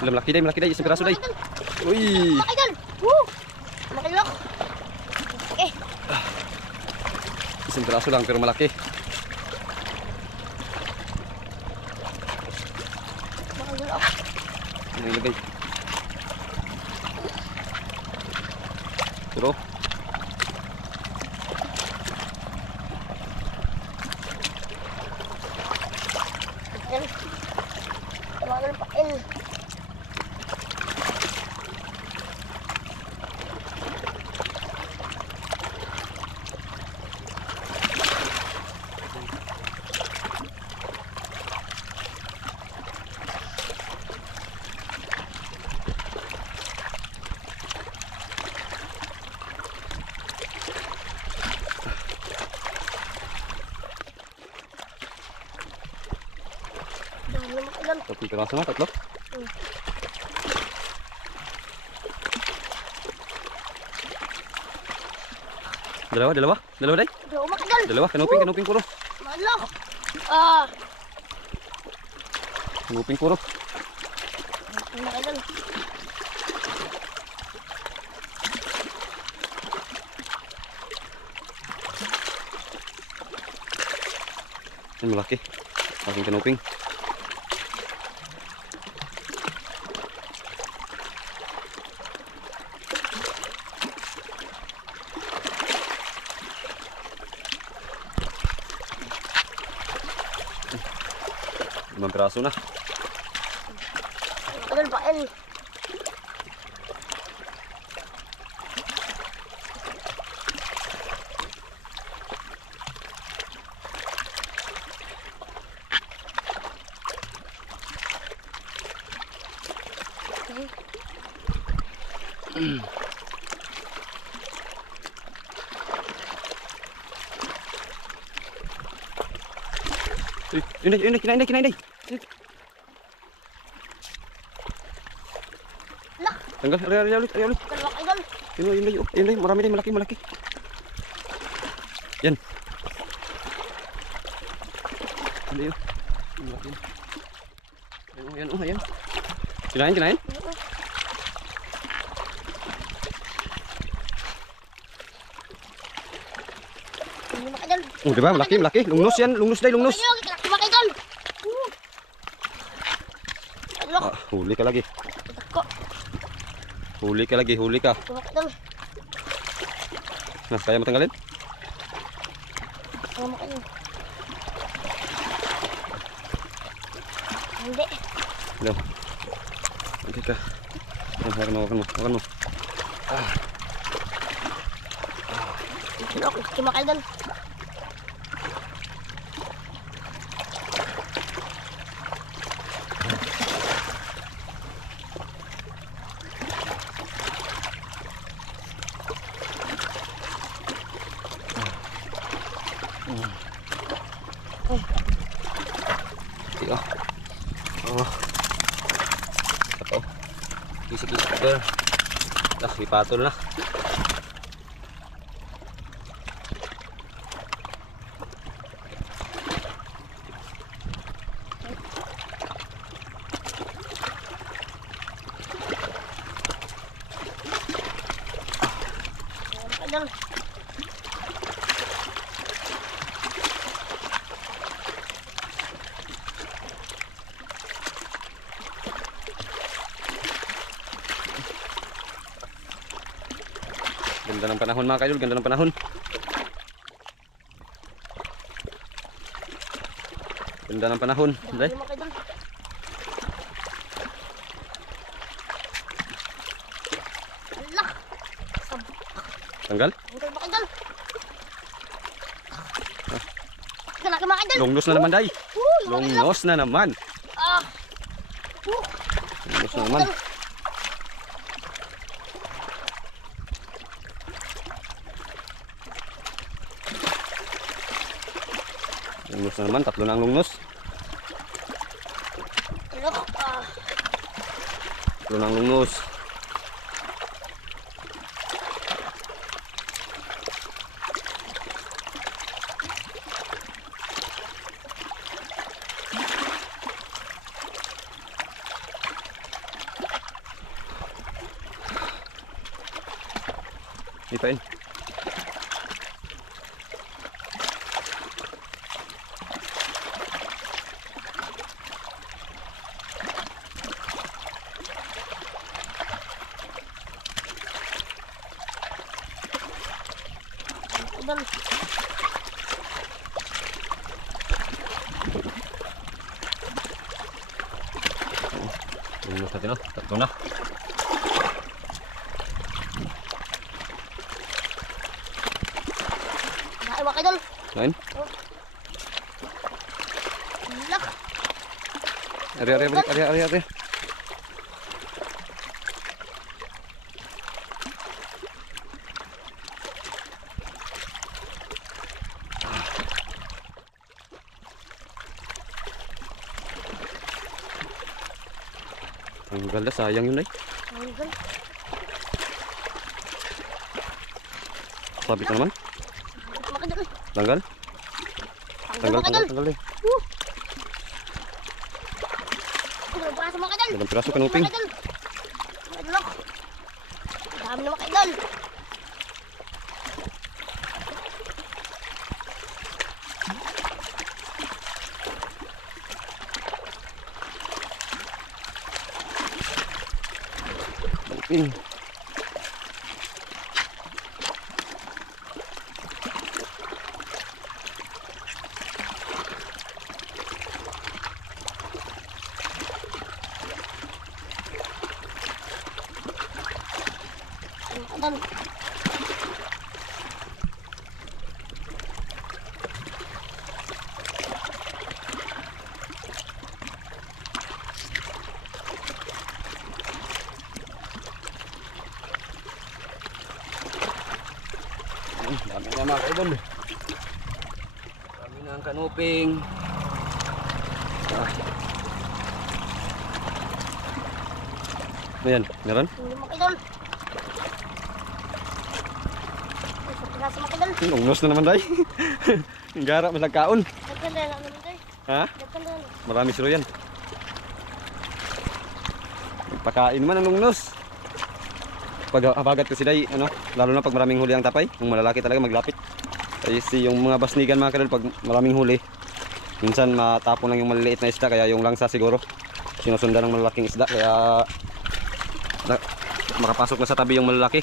Malaki day, isang piraso day. Uy! Malaki dal. Woo! Malaki lok. Okay. Isang piraso lang pero malaki. Malaki lok. Ano ilagay? Pero Yan. Tumagal pa in. Dami malaki dal. tatlong piraso na, tatlo. Dalawa day. Dalawa malaki dal. Dalawa, kanuping puro. Malaki lok. Ah. Kanuping puro. Malaki dal. Ang malaki. Aking kanuping. Limang piraso na. Tagal pa in. Uy, yun day, kinain day. Lak. Tanggal, ari ulit. Malaki dal. Yun day, marami day, malaki. Yan. Ano yun? Malaki. Ayan. Kinain? Malaki dal. Oh, diba? Malaki. Lungnos yan. Lungnos day. Malaki dal. Lok. Ah, huli ka lagi. Tako. Huli ka. Malaki dal. Nah, kaya mo tanggalin? Malaki dal. Hindi. Daw. Okay ka. Makan mo. Lok. Malaki dal. Tiyo. Oh. Ito. Kisi-kisi ka. Ipatol na. Malaki dal. Ganda ng panahon mga kaidol, ganda ng panahon. Day. Malaki dal. Lak. Tanggal. Malaki dal. Malaki dal. Lungnos na naman day. Lungnos na naman. Ah. Lungnos na naman. Lungnos na naman, tatlo na ang lungnos. Lok. Ah. Tatlo na ang lungnos. Ipain. Idol. Lungnos natin, no? Tatlo na. Ay, mga idol. Ngayon. Lak. Ari, balik. Ari. Ang ganda, sayang yun ay. Idol. Sabit na naman. Mga idol. Tanggal. Tanggal, mga idol. Tanggal eh. Idol, para sa mga idol. Dalang piraso kanuping. Mga idol. Mga idol ako. Dami na mga idol. Kanuping. Idol. Dami na mga kaidol. Dami na ang kanuping. Ayan, meron? Hindi mga idol. Para sa mga idol. Lungnos na naman day. Ang gara, malagkaon. Nagkanda na naman tayo. Ha? Nagkanda na. Marami siro yan. Pagkain man ang lungnos. Pag habagat kasi day, ano, lalo na pag maraming huli ang tapay, yung malalaki talaga maglapit. Kasi yung mga basnigan mga kadol, pag maraming huli, minsan matapon lang yung maliliit na isda, kaya yung langsa siguro sinusundan ng malalaking isda, kaya makapasok na sa tabi yung malalaki.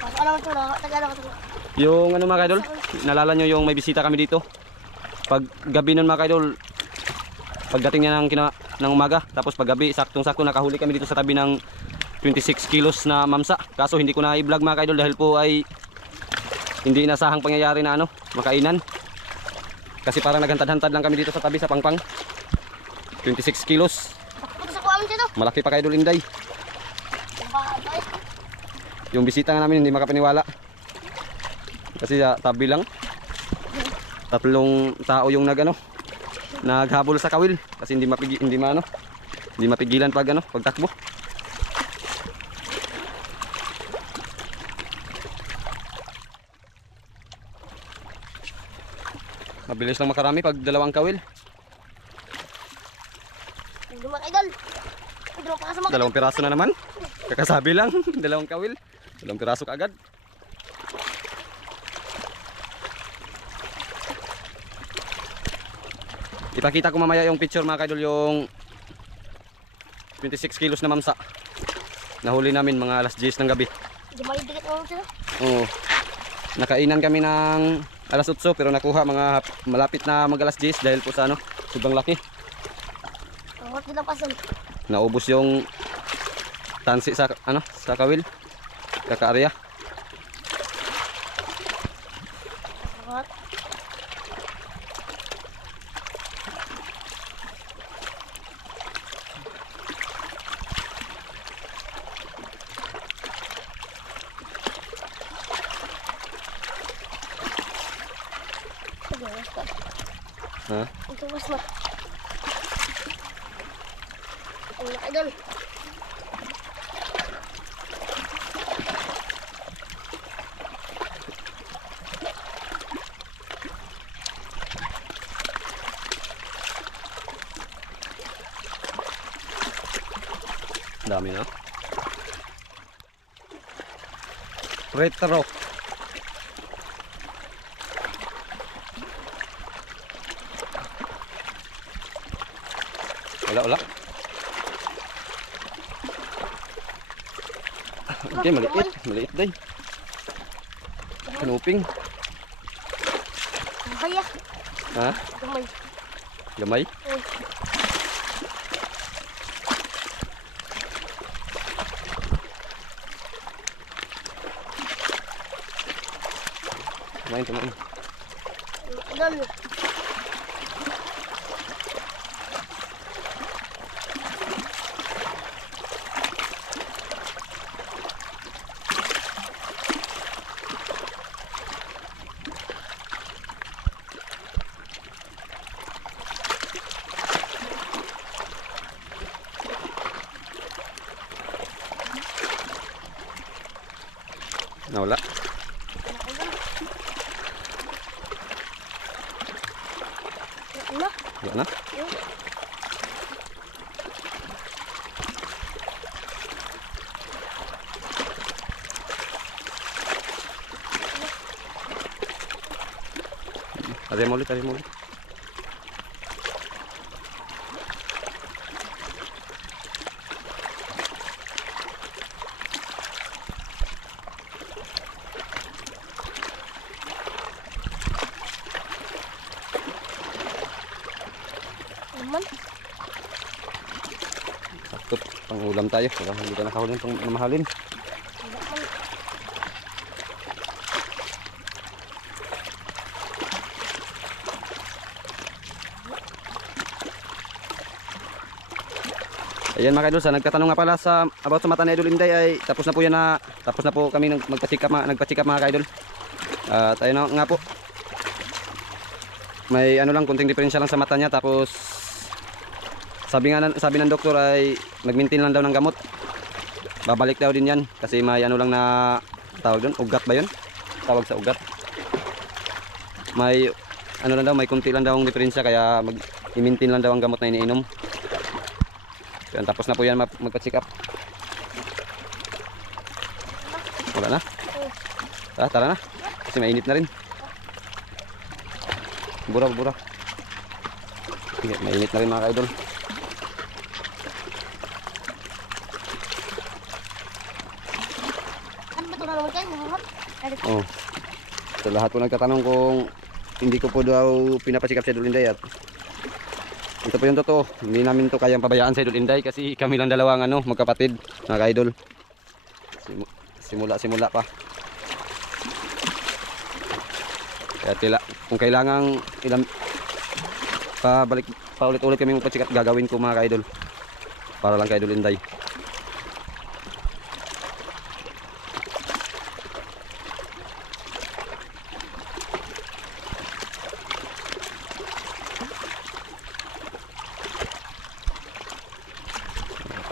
Pasok ka naman ito. Tagala ka ito. Yung ano mga kadol, nalala nyo yung may bisita kami dito. Pag gabi nun mga kadol, pagdating niya ng umaga, tapos pag gabi, saktong-sakto nakahuli kami dito sa tabi ng 26 kilos na mamsa. Kaso hindi ko na i-vlog mga kadol dahil po ay hindi inasahang pangyayari na ano, makainan. Kasi parang naghantad-hantad lang kami dito sa tabi sa pangpang. 26 kilos. Ito sa kuwamin dito. Malaki pa kadol Inday. Babay. Yung bisita nga namin hindi makapaniwala. Kasi tabi lang. Tatlong tao yung naghabol sa kawil kasi hindi mapigilan pag pagtakbo. Mabilis lang makarami pag dalawang kawil. Hindi mga idol. Idol para sa mga Dalawang piraso na naman. Kakasabi lang, dalawang kawil. Dalawang piraso kaagad. Ipakita ko mamaya yung picture mga kaidol, yung 26 kilos na mamsa. Nahuli namin mga alas 10 ng gabi. Hindi may dikit mo sila. Oo. Nakainan kami ng alas 8 pero nakuha mga malapit na mag alas 10 dahil po sa sobrang laki. Ang hot nilang pasan. Naubos yung tansi sa sa kawil. Kakaarya. Ang hot. Ha? Ito mas na. Ang mga idol. Dami na. Retro. Wala. Okay, maliit day. Kanuping. Kaya. Ha? Gamay. Gamay? Kumain. Idol. Nawala. Ano? Wala na. Tarik mo ulit. Naman. Sakto, pang ulam tayo. Wala, hindi ka nakahulin pang mahalin. Ayan mga kaidol, sa nagtatanong nga pala sa about sa mata ni Idol Inday ay tapos na po kami nagpa-check up mga kaidol. At ayun nga po. May ano lang, kunting diferensya lang sa mata niya, tapos sabi ng doktor ay mag-maintain lang daw ng gamot. Babalik daw din yan kasi may ano lang na tawag doon, ugat ba 'yun? Tawag sa ugat. May ano lang daw, may kunti lang daw ang diferensya kaya mag-maintain lang daw ang gamot na iniinom. Yan, tapos na po yan magpa-check up. Wala na? Tara na. Kasi mainit na rin. Bura. Mainit na rin mga kaidol. Ano ba ito na naman kayo? Oh. So lahat po nagtatanong kung hindi ko po daw pinapacheck up si Idol Inday, at ito po yung totoo. Hindi namin to kayang pabayaan sa Idol Inday kasi kami lang dalawang magkapatid mga kaidol. Simula pa. Kaya kung kailangang paulit-ulit kami magpa-check up, gagawin ko mga kaidol. Para lang kay Idol Inday.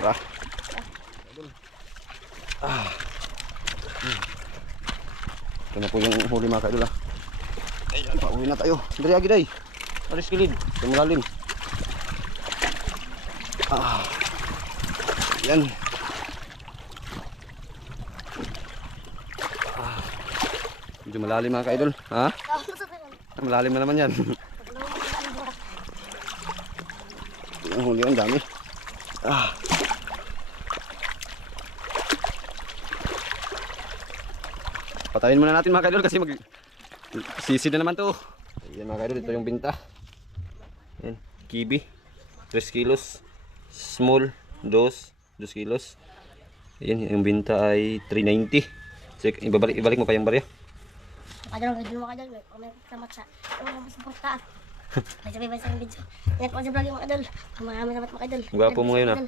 Tara. Ito na po yung huli mga kaidol. Ayan, pauwi na tayo. Dari agi day. Aris kilid. Tumulalim. Yan. Medyo malalim mga kaidol. Ha? Malalim na naman yan. Ang huli, ang dami. Patayin muna natin mga kaidol kasi sisid na naman to. Ayan mga kaidol, ito yung binta. Ayan, kibi 3 kilos, small 2 kilos. Ayan, yung binta ay 390. So, ibalik mo pa yung barya. Kadal, may salamat sa suporta. May sabay sa video. Ingat po sa vlog yung mga kadal. Maraming salamat mga kadal. Gwapo mo ngayon ah.